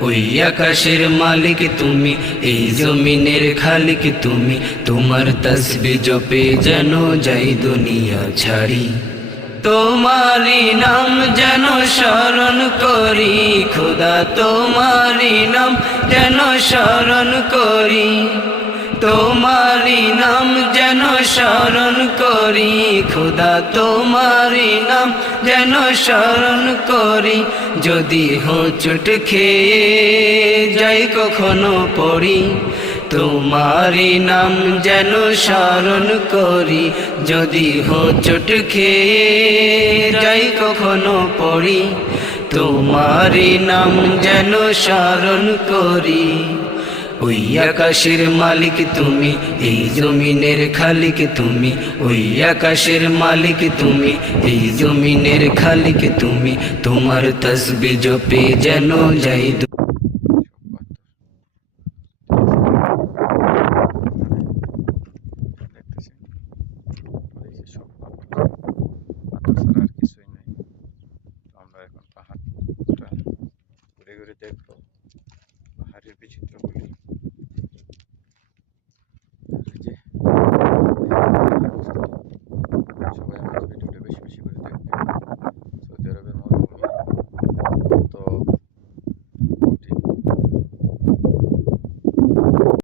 ওই আকাশের মালিক তুমি, এই জমিনের খালিক তুমি। তোমার তাসবিহ জপে যেন যাই দুনিয়া ছাড়ি। তোমারি নাম যেন স্মরণ করি খোদা, তোমারি নাম যেন স্মরণ করি। তোমারি নাম যেন স্মরণ করি খোদা, তোমারি নাম যেন স্মরণ করি। যদি হোঁচট খেয়ে যাই কখনো পড়ি, তোমারি নাম যেন স্মরণ করি। যদি হোঁচট খেয়ে যাই কখনো পড়ি, তোমারি নাম যেন স্মরণ করি। ওই আকাশের মালিক তুমি, এই জমিনের খালিক তুমি। ওই আকাশের মালিক তুমি, এই জমিনের খালিক তুমি। তোমার তাসবিহ জপে যেন যাই সব পাথর, পাথর ছাড়া আর কিছুই নাই। আমরা এখন পাহাড়টা ঘুরে ঘুরে দেখবো পাহাড়ের বিচিত্রগুলি।